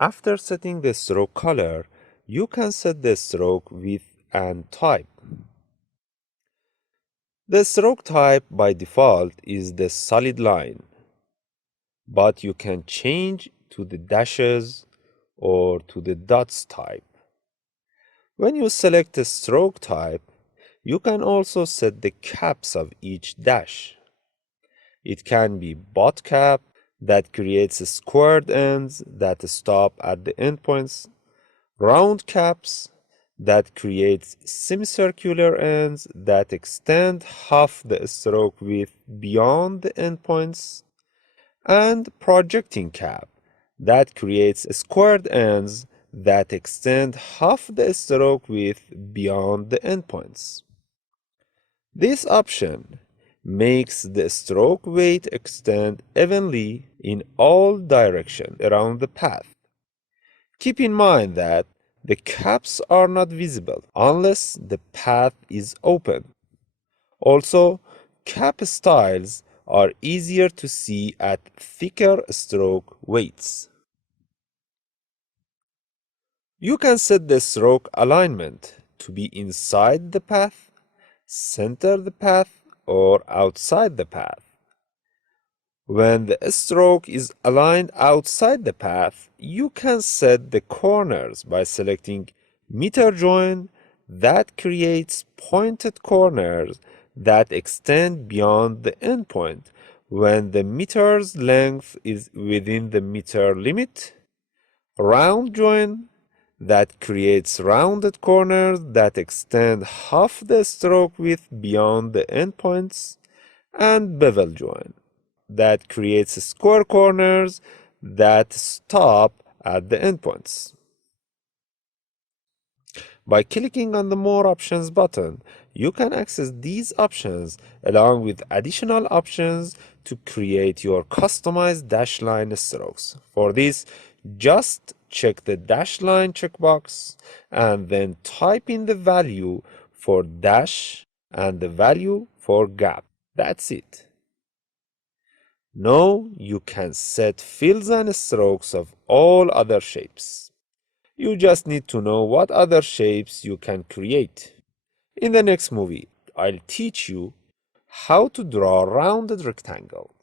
After setting the stroke color, you can set the stroke width and type. The stroke type by default is the solid line, but you can change to the dashes or to the dots type. When you select the stroke type, you can also set the caps of each dash. It can be butt cap that creates squared ends that stop at the endpoints, round caps that creates semicircular ends that extend half the stroke width beyond the endpoints, and projecting cap that creates squared ends that extend half the stroke width beyond the endpoints. This option makes the stroke weight extend evenly in all directions around the path. Keep in mind that the caps are not visible unless the path is open. Also, cap styles are easier to see at thicker stroke weights. You can set the stroke alignment to be inside the path, center the path, or outside the path. When the stroke is aligned outside the path, you can set the corners by selecting meter join that creates pointed corners that extend beyond the endpoint when the meter's length is within the meter limit, round join that creates rounded corners that extend half the stroke width beyond the endpoints, and bevel join that creates square corners that stop at the endpoints. By clicking on the More Options button, you can access these options along with additional options to create your customized dash line strokes. For this, just check the dash line checkbox and then type in the value for dash and the value for gap. That's it. Now you can set fills and strokes of all other shapes. You just need to know what other shapes you can create. In the next movie, I'll teach you how to draw a rounded rectangle.